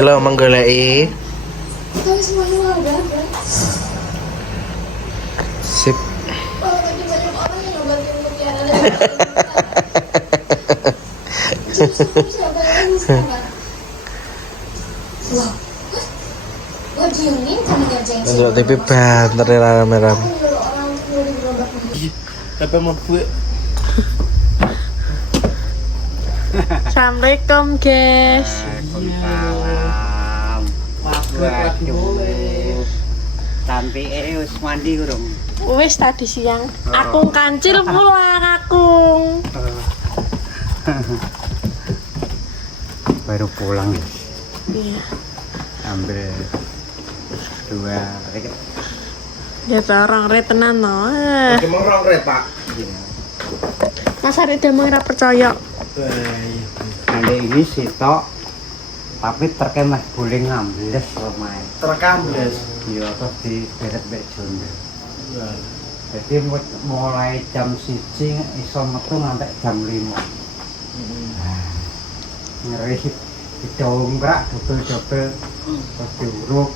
Jelo menggoleki. Tapi semuanya udah ada. Sip. Oh, tadi banyak orang yang ngebantuin mutiara dan siapa lagi sekarang? Wah, what do you mean kamu ngerjain sih? Ndelok TV banter rame-rame. Aku nyuruh orang untuk nyuri gerobak ini. Tapi mlebu. Assalamualaikum guys. Waalaikumsalam. Waduh. Sampai wis mandi urung. Wis tadi siang. Akung kancil pulang akung. Baru pulang. Iya. Ambil 2 reket. Ya orang retenan no. Emang rong ret, Pak. Mas Ari demang ora percaya. Nanti ini sitok tapi terkemah boleh ngambles lumayan. Terekam, Bles. Iya terus di beret-beret jonder. Jadi mulai jam 1 iso metu sampai jam 5. Ngeri didongkrak dobel-dobel terus diuruk.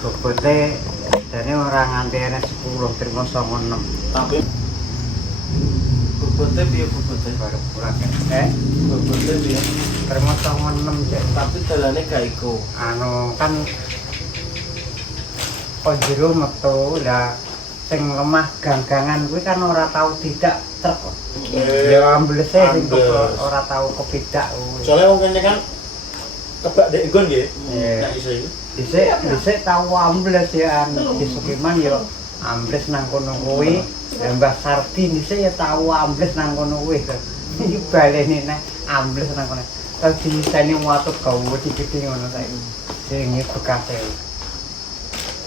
Bobote jane ora nganti ana 10 terima 96. Tapi bobote piye bobote? Baru kurang Bobote piye? terima 96 cek. Tapi dalane gak iku. Anu kan kok jero metu lah sing lemah ganggangan kuwi kan ora tau tidak truk. Ya amblese sing Ambles. ora tau kepidak kuwi. Soalnya wong kene kan kebak dek nggon nggih. Iya. Nek iso iki. Dhisik tau ambles ya di Sukiman ya ambles nang kono kuwi. Mbah Sardi dhisik ya tau ambles nang kono kuwi. Iki baleni nek ambles nang kono. Terus diseni watu gawe dikiti ngono saiki. Sing bekase.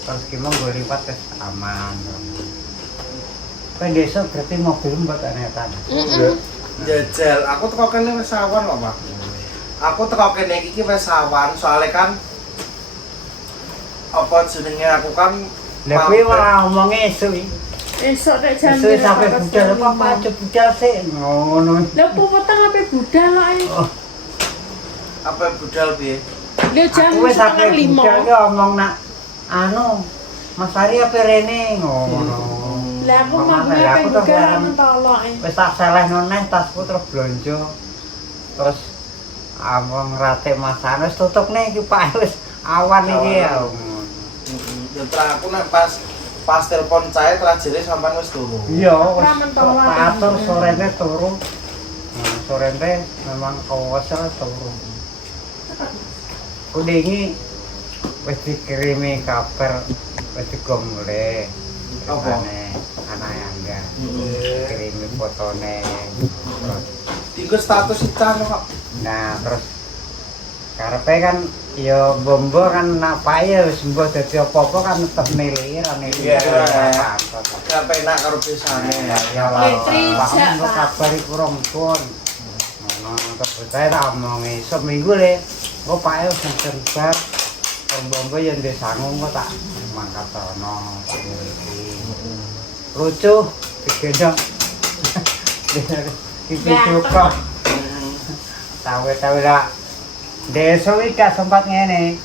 Terus gimana gue lipat ke aman. Kan desa berarti mobil mbak anetan. Jajal, aku teko kene wis sawan kok, Pak. Aku teko kene iki wis sawan, soalnya kan apa jenenge aku kan Lah kuwi ora omonge esuk iki. Esok nek jam Esuk sampe budal apa aja budal sik ngono. Lah petang ape budal ae. Oh, apa budal piye? Lah jam aku wis sampe 4:30. budal ki omong nak anu Mas Ari apa rene ngono. Lah aku mau Mamane, ape aku tuh budal bareng. mentoloke. Wis tak selehno neh tasku terus blonjo. Terus among rate masan wis tutup nih iki Pak wis awan iki ya. Ya aku nek pas telepon cair trajere sampean wis turu. Iya, wis Ora mentol wae. atur sorene turu. Nah, sorene memang kawasel turu. Kudingi wis dikirimi kabar wis digomule. Apa? Anak Angga. Kirimi fotone. Iku status ican kok. Nah, terus karepe kan ya bombo kan napake wis mbok dadi apa-apa kan tetep nilir Iya. Gak penak karo besane. Ya Fitri, Jak, Pak. kabar iku rong pun. Ngono terus saya tak omongi seminggu le. Kok Pak wis terlibat. Bombo yang di sangung kok tak mangkat ono. Lucu digendong. Iki cukup. Tahu-tahu lah. Desa iki gak sempat ngene.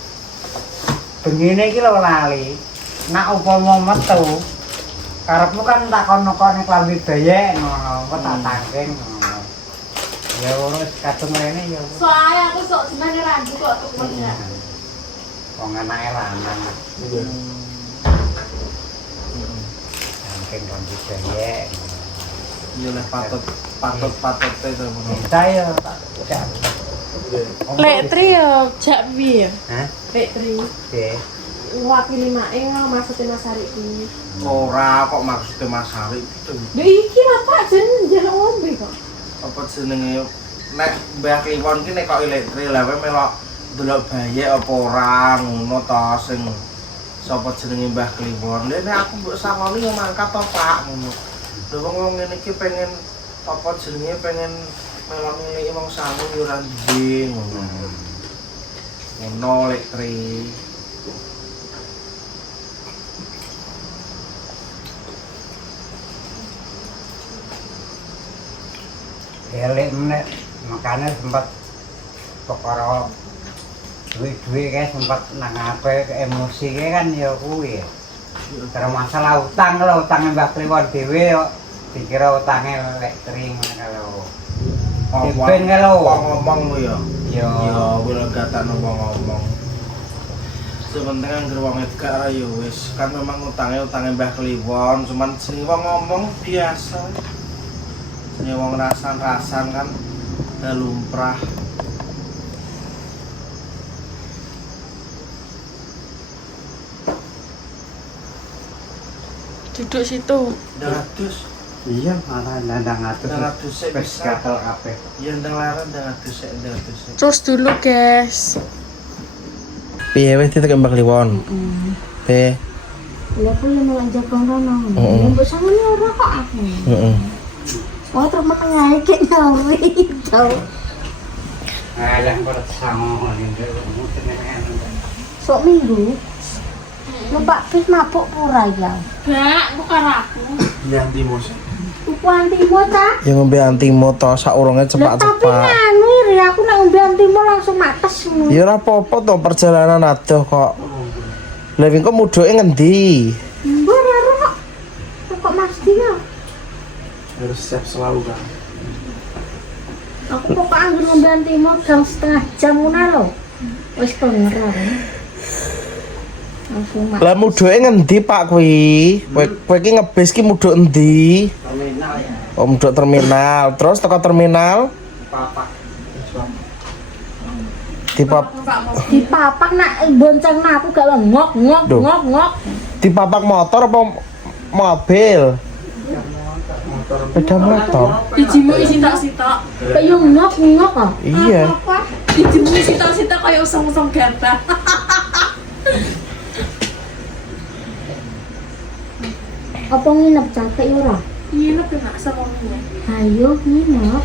Bengine iki lho lali. Nak upama metu, karepmu kan tak kono-kono klambi bayek ngono, kok tak tangking ngono. Ya wis kadung rene ya. Soalnya aku sok seneng randu kok tuh ya. Wong anake lanang. Iya. Tangking klambi bayek. Iya lah patut itu ngono. Saya tak udah. Lek Tri yo jak piye? Hah? Lek Tri Oke. wakili mae maksudnya Mas Ari kuwi. Ora kok maksudnya Mas Ari itu. Lha iki lho Pak jen njaluk ngombe kok. Apa jenenge nek Mbah Kliwon ki nek kok elektrik lha kowe melok delok bayek apa ora ngono to sing sapa jenenge Mbah Kliwon. Lha nek aku mbok sangoni yo mangkat to Pak ngono. Lha wong ngene iki pengen apa jenenge pengen melok milih wong sangu yo ora ndi ngono. Ngono elektrik. elek meneh makane sempat perkara duwe-duwe kae sempat nang ape emosi kae kan ya kuwi. Karena masalah utang lho, utangnya Mbak Kliwon dhewe kok dikira utangnya lek kering kalau ben kalau ngomong lu ya. ya Wila gatane wong ngomong. Sebenarnya anggere wong gak ra ya wis, kan memang utangnya Mbah Kliwon, cuman jenenge wong ngomong biasa. Jenenge wong rasan-rasan kan lumrah. Duduk situ. Datus. iya malah nandang atus Datus sik wis bisa. gatel kabeh. Ya ndang laran datus sik. Terus dulu, guys. Piye wis ditekan Mbah Kliwon? Piye? Lah aku yang malah jago rono. Heeh. Mbok sangen ora kok aku. Heeh. Oh, terus menengah iki nyawri tau. Alang kok sango ngene mungkin Sok minggu. Numpak bis mabuk pura ya. Gak, bukan aku. Yanti mos. Upu antimo ta? Ya ngombe antimo to saurunge Tapi cepak-cepak. nganu ri aku nek ngombe antimo langsung mates. Ya ora apa-apa to perjalanan adoh kok. Lah engko muduke ngendi? Mbok ora kok. Kok Mas dia? Harus siap selalu kan. Aku pokok anggur ngombe antimo jam setengah jam ngono lho. Wis pengeran. Langsung mates. Lah muduke ngendi Pak kuwi? Kowe iki ngebis ki muduk endi? terminal ya Oh, muduk terminal. Terus teko terminal papak dipap Dipapak nak bonceng aku gak ngok ngok Duh. ngok ngok. dipapak motor apa mobil? Sepeda motor. Ijimu sitok-sitok. Kayak ngok ngok ah. Iya. Ijimu sitok-sitok kayak usang-usang gabah. Apa nginep capek ya ora? Iya, lebih gak semuanya. Ayo nginep.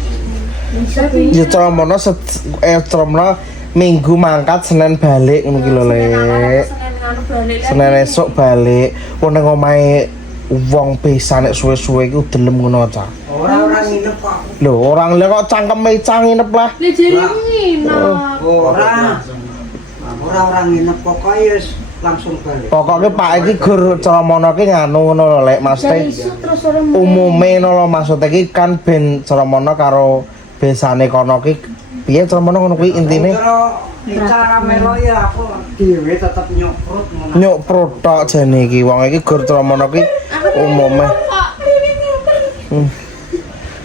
Bisa Ya ceromono ceromono Minggu mangkat Senin balik ngono ki lho Lek. Senin nganu balik. Senin esuk balik. Wong nang omahe wong bisa nek suwe-suwe iku delem ngono ta. orang nginep kok Lho, orang lek kok cangkeme cang nginep lah. Lah jarimu nginep. orang nginep pokoknya wis langsung balik Pokoknya Pak iki gur ceromono ki nganu ngono lho Lek, dari maksudnya isu terus ora umume ngono lho maksudnya ki kan ben ceromono karo besane kono ki piye ceromono ngono kuwi intine cara melo ya aku dhewe tetep nyokrut ngono nyuk protok jane iki wong iki gur ceromono ki umume.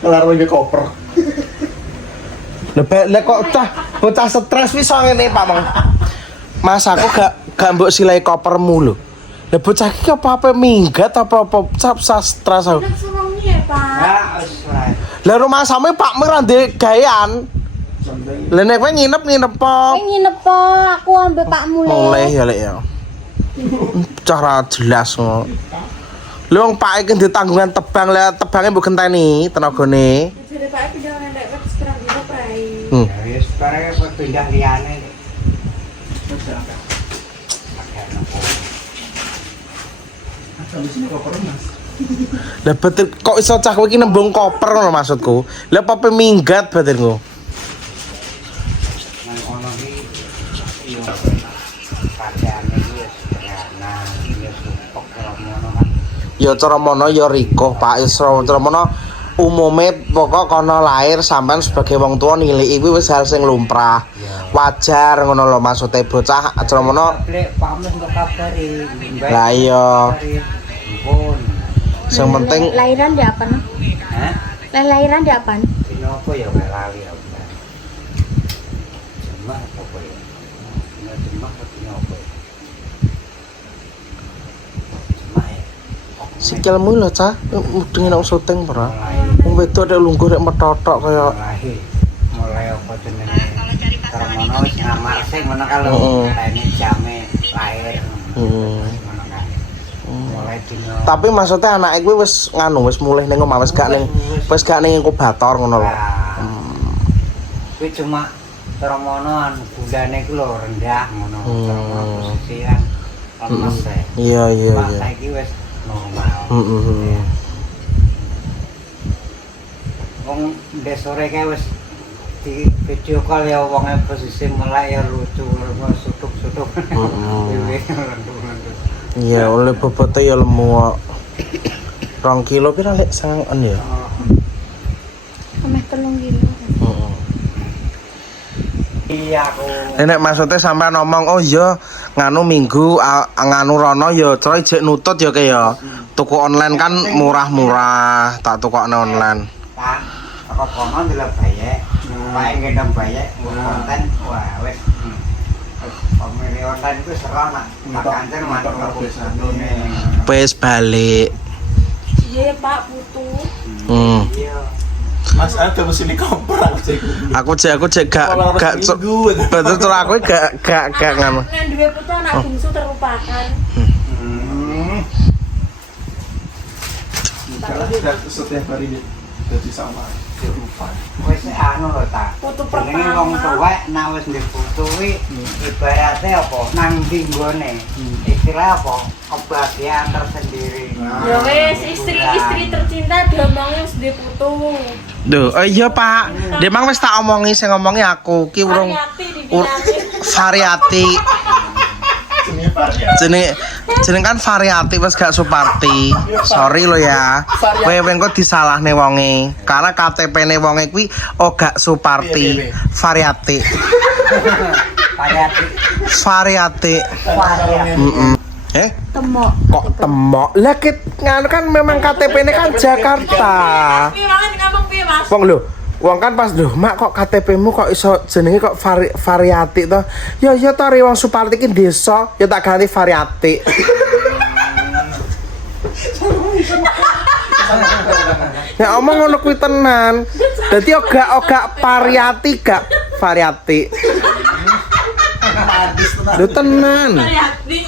Kelar lagi koper. Lek kok bocah stres wis ngene Pak Mang. Mas aku gak mbok silai kopermu lho. Lah bocah iki apa minggat apa stres aku. Nek semuanya ya, Pak. ya wis ora Lah rumah sampe Pak Mang ra ndek gawean. Lah nek kowe nginep po. nginep po aku ambek pakmu Mulai ya Lek ya. Cara jelas ngono. Lha wong Pak iki ndek tanggungan tebang lah tebange mbok genteni tenagane. Jadi Pak pindah nendek wis sekarang dino prai. ya wis bareng pindah liyane Lah betul kok iso cah kowe iki nembung koper ngono maksudku. Lah apa minggat batinku? nang kono iki yo pakaiane iki wis sederhana wis supek karo ngono kan Ya cara mono ya riko Pak Isra cara mono umume pokok kono lahir sampean sebagai wong tua nilai kuwi wis hal sing lumrah. Wajar ngono lho maksude bocah cara mono. Lek pamit kok kabari Lah iya. pun Sing penting lahiran di apa? hah Lahiran di apa? dino apa ya lali aku Demak apa ya dino Demak apa dino apa ya Demak ya sikilmu lho cah mudeng nang syuting ora. Wong wedok nek lungguh rek metotok kaya mulai apa jenenge Karmono wis ngamar sing ngono kalau Heeh. tene jame lahir Hmm. ngono kan mulai dino Tapi maksudnya anake kuwi wis nganu wis mulih ning omah wis gak ning inkubator ngono lho. Kuwi cuma Karmono bulane iku lho rendah ngono Karmono posisi kan lemes ya Iya iya Pak iya. saiki wis normal Heeh. wong ndek sore kae wis di video call ya wonge posisi melek ya lucu sutuk-sutuk. Iya, oleh bobotnya ya lemu. 2 kilo pira lek sangan ya? Ameh 3 kilo. Iya aku. Nek maksudnya sampai ngomong oh iya nganu minggu nganu rono ya coy jek nutut ya ke ya. Tuku online kan murah-murah, tak tukokne online. Tak, aku kono ndelok bayek. Bae ngendong bayek konten wah wis. Pemilih online itu seru nak. Makancen mantuk aku sadone. Wis balik. Iya Pak butuh. Iya. Mas ada mesin komprak cek. Aku cek gak betul tur aku gak nganu. Nek duwe putu anak bungsu terlupakan. Setiap hari jadi sama lupa. Wis anu lho ta. Putu Jenenge wong pertama. tuwek nek wis ndek putu kuwi ibarate apa nang dinggone. Istilah apa? Kebahagiaan tersendiri. Ya wes istri tercinta diomongin wis duwe putu. Duh, iya Pak. Dia mang wis tak omongi sing ngomongi aku ki urung Variati dibilangin. variati. Jeneng kan variati wis gak Suparti. Sorry lo ya. Kowe engko disalahne wonge. Karena KTP-ne wonge kuwi oh gak Suparti. Variati. Variati. Variati. Variati. Temok. Kok temok? Lah nganu kan memang KTP-ne kan Jakarta. Piye mangan ngomong piye Mas? Wong lho, wong kan pas lho, Mak kok KTP-mu kok iso jenenge kok variati to? Ya ya to wong Suparti ki desa, ya tak ganti variati. Ya omong ngono kuwi tenan. Dadi ogak variati gak variati. Lho tenan. Variati.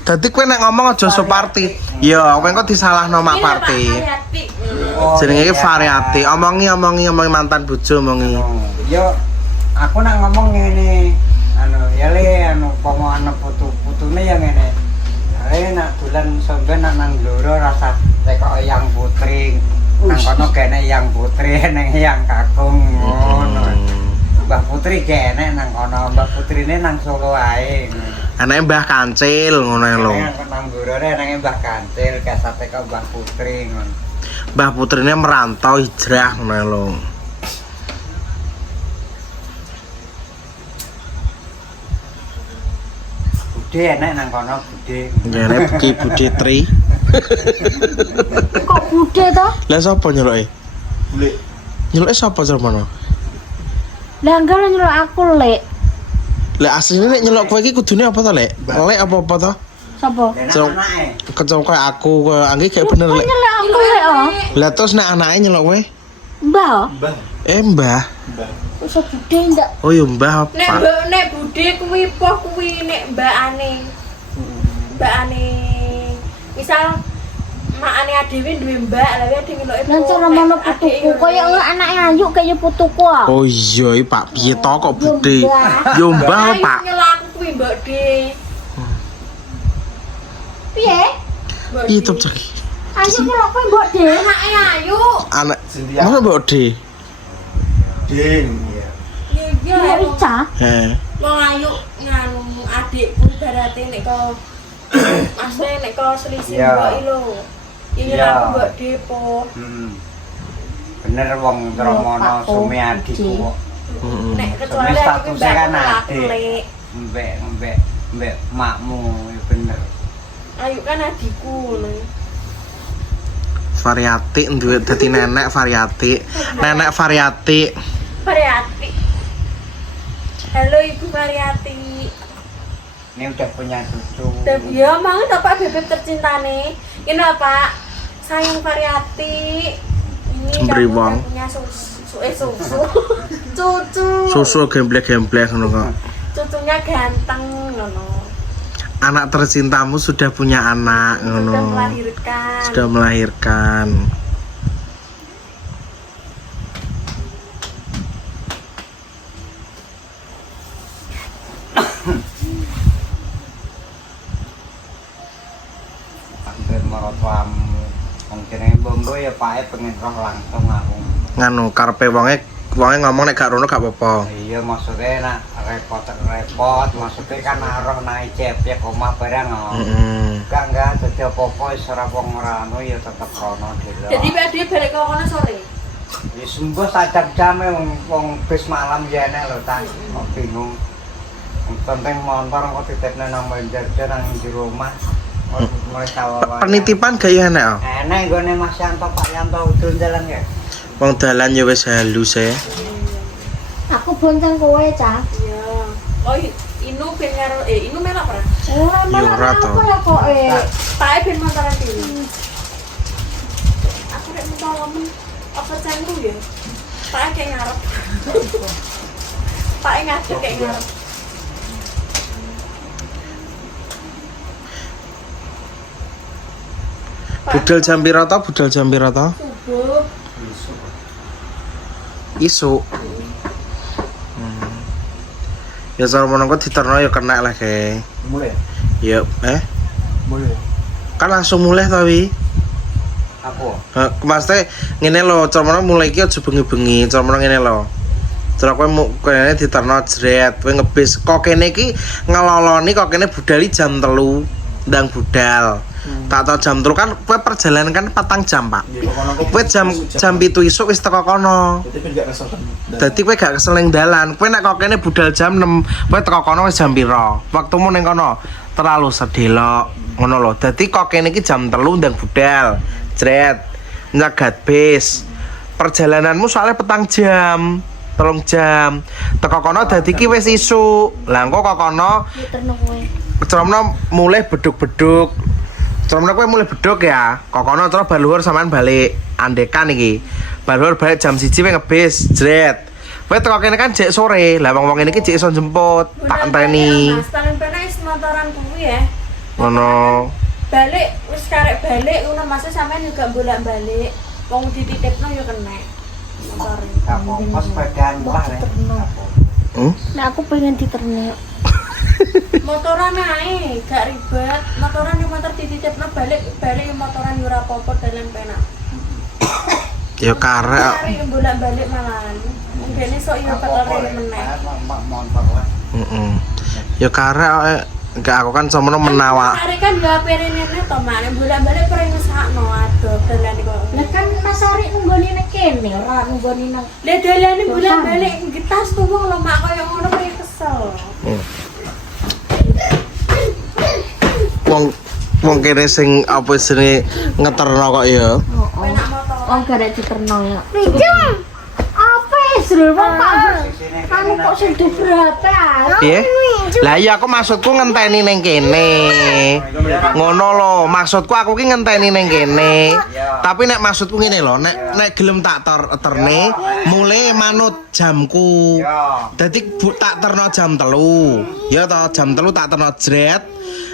Dadi kowe nek ngomong aja Suparti. Ya, kowe engko disalahno Mak Parti. Variati. Jenenge iki variati. Omongi mantan bojo omongi. Yo aku nak ngomong ngene anu ya le anu pomo ana putu-putune ya ngene. Ale nak dolan sampean nang Blora rasa tekok yang putri. Nang kono kene yang putri nang yang kakung ngono. Mbah Putri kene nang kono, Mbah Putrine nang Solo ae. Anake Mbah Kancil ngono lho. Nang Blora nang Mbah Kancil kesate kok Mbah Putri ngono. Mbah Putrine merantau hijrah ngono lho. Budhe enek nang kono budhe. Ngene Ki Budhe Tri. Kok budhe to? Lah sapa nyeloke? Bule. Nyeloke sapa Jermano? Lah enggak lo nyelok aku, Lek. Lah asline nek nyelok kowe iki kudune apa to, Lek? Lek apa to? Sapa? Cok. Anake. Kecok koyo aku koyo angge gak bener, Kok Lek. nyelok aku, Lek, oh? Lah terus nek anake nyelok kowe? Mbah, oh? Mbah. Mbah. Mbah. Iso budhe ndak? Oh ya Mbah apa? Nek budhe kuwi poh kuwi nek mbakane. Mbakane. Misal makane adewe duwe mbak, lha ade ngeloke Lan cara mono putuku koyo anake ayu kaya putuku, ah. Oh iya Pak, piye to kok Budhe? Yo Mbah Pak. Nyelok aku kuwi Mbak De. Piye? Mbak Piye De. to cek? Ayu nyelok kowe mbok De. Anake ayu. Anak Sintia. mana Mbak De? Ding. Iya. Iya, Iya, Ica. Heeh. wong ayu nganu adikku berarti nek kok Masne nek kok selisih Iya. mbok iki lho. Iki Iya. aku Mbak De po. Bener wong Tramono Pak Sumiadi Oji. kok. Heeh. Nek kecuali Sebenarnya aku statusnya kan mbak adik. Lek. Mbek makmu ya bener. Ayu kan adikku ngono. Variati duwe dadi nenek variati. Nenek variati. Variati. Halo Ibu Variati. Ini udah punya cucu. Dan ya mau Bapak bebek tercinta nih. Ini Pak sayang Variati. Ini Cemberi kamu wong. udah punya susu. Cucu. Susu gemblek-gemblek ngono kok. Cucunya ganteng ngono. Anak tercintamu sudah punya anak Sudah ngono. melahirkan. Sudah melahirkan. Hampir merotuamu. Wong jenenge Bombo ya Pak pengen roh langsung aku. nganu karepe wonge ngomong nek gak rono gak apa-apa. Iya maksudnya nak repot maksudnya kan arah naik cepet omah barang enggak jadi apa-apa wis ora wong ora anu ya tetep rono dhewe. Jadi dia balik ke kono sore. Wis mbah sajak jame wong bis malam ya enek lho ta. Kok bingung. Penting motor kok titipne nang Banjarjo nang jero omah. Mulai tawa-tawa. Penitipan gak ya enek? Enek nggone Mas Yanto Pak Yanto udun jalan ya. Wong dalan ya wis halus e. Aku bonceng kowe, Cak. Iya. Oh, Inu ben karo Inu melok ora? Ya ora to. Apa lah kok Pae ben montoran dhewe. Aku nek ngomong apa canggu ya? Pae kayak ngarep. Pae ngadeg kayak ngarep. Budal jam pira to? Budal jam pira to? Subuh. Isuk. Ya soal menunggu diterno ya kena lah ke. Mulai. Ya, Mulai. kan langsung mulai tapi. Apa? Maksudnya ngene lho, cara mulai iki aja bengi-bengi, cara ngene lho. Cara kowe kene diterno jret, kowe ngebis kok kene iki ngeloloni kok kene budali jam 3 ndang budal. Tak tau jam 3 kan kowe perjalanan kan 4 jam, Pak. Kowe jam 7 isuk wis teko kono. Tapi enggak kesel. Dadi kowe gak kesel ning dalan. Kowe nek kok kene budal jam 6, kowe teko kono wis jam pira? Waktumu ning kono terlalu sedelok ngono lho. Dadi kok kene iki jam 3 ndang budal. Jret. Nyagat bis. Perjalananmu soalnya 4 jam. 3 jam. Teko kono dadi ki wis isuk. Lah engko kok kono diterno kowe. Ceromno mulai beduk-beduk. Ceromno kowe mulai beduk ya. Kok kono terus baluhur sampean balik andekan iki. Baluhur balik jam 1 kowe ngebis, jret. Kowe teko kene kan jek sore. Lah wong-wong ngene iki jek iso jemput. Tak enteni. Mas paling penak is motoran kuwi ya. Ngono. Balik wis karek balik ngono Mas sampean juga bolak-balik. Wong dititipno yo kena. Motore. Apa sepedaan murah le. Nah, aku pengen diterno. Motoran ae, gak ribet. Motoran yo motor dititipno balik yo motoran yo ora apa-apa dalan penak. Ya karek. Cari yang bolak-balik malahan. Mungkin sok yo bakal meneh. Motor lah. Ya karek enggak aku kan semono menawa. Hari kan yo perene to mak nek bolak-balik pering ngesakno aduh dalan kok. Lah kan Mas Ari nunggoni nek kene, ora nunggoni nang. Lah dalane bolak-balik ngetas tuh wong lho mak koyo ngono pering kesel. Wong kene sing apa jenenge ngeterno kok ya. Penak motor. Wong garek diterno ya. Apa Isrul wong anu kok sing diberate ah. Piye? Lah iya aku maksudku ngenteni ning kene. Ngono lho, maksudku aku ki ngenteni ning kene. Tapi nek maksudku ngene lho, nek gelem tak terne mulai manut jamku. Dadi tak terno jam 3. Ya toh jam 3 tak terno jret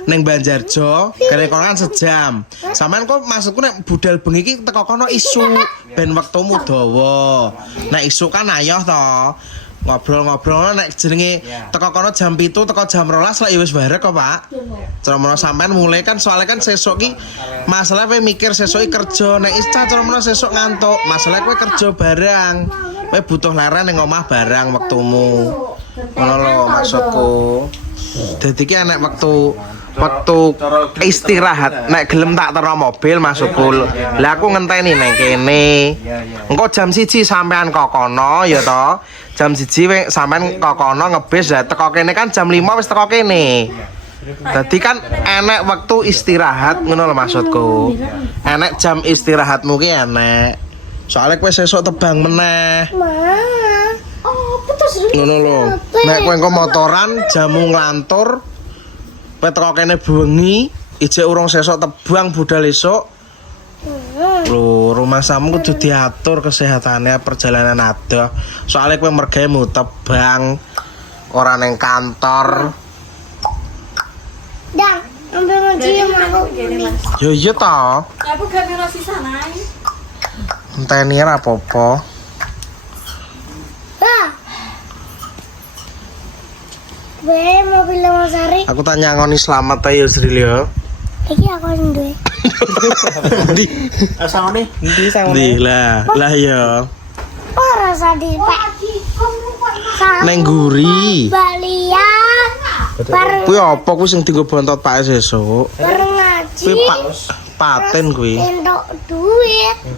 ning Banjarjo, kene kono kan sejam. Sampeyan kok maksudku nek budal bengi iki teko kono isuk ben wektumu dawa. Nek isuk kan ayoh toh. Ngobrol-ngobrol nek jenenge teko kono jam 7 teko jam 12 lah ya wis barek kok, Pak. Ceromono sampean mulai kan soalnya kan sesuk ki masalah kowe mikir sesuk iki kerja nek isca ceromono sesuk ngantuk. Masalah kowe kerja barang. Kowe butuh leren ning omah barang wektumu. Ngono lho maksudku. Dadi ki enek waktu istirahat nek gelem tak terno mobil maksudku. Lah aku ngenteni nang kene. Engko jam 1 sampean kok kono ya to. Jam 1 sampean kok kono ngebis ya teko kene kan jam 5 wis teko kene. Dadi kan enek waktu istirahat ngono lho maksudku. Enek jam istirahatmu ki enek. Soalnya kowe sesuk tebang meneh. Oh, putus Ngono lho. Nek kowe engko motoran jamu nglantur kowe teko kene bengi, ijek urung sesuk tebang budal esuk. Lho, rumah samu kudu diatur kesehatannya perjalanan adoh. Soalnya kowe mergawe mu tebang ora ning kantor. Dang, ambil ngencium aku. Yo iya to. Aku gak melo sisan ae. Enteni ora apa-apa. Gue mobil Mas Ari. Aku tak nyangoni selamat ta ya Sri ya. Iki aku sing duwe. Ndi? Sangone, ndi sangone? Ndi lah ya. rasa dipek. Neng guri. Balian. Bareng Kuwi apa kuwi sing dienggo bontot Pak sesuk? bareng ngaji. Kuwi paten kuwi. Entuk duit.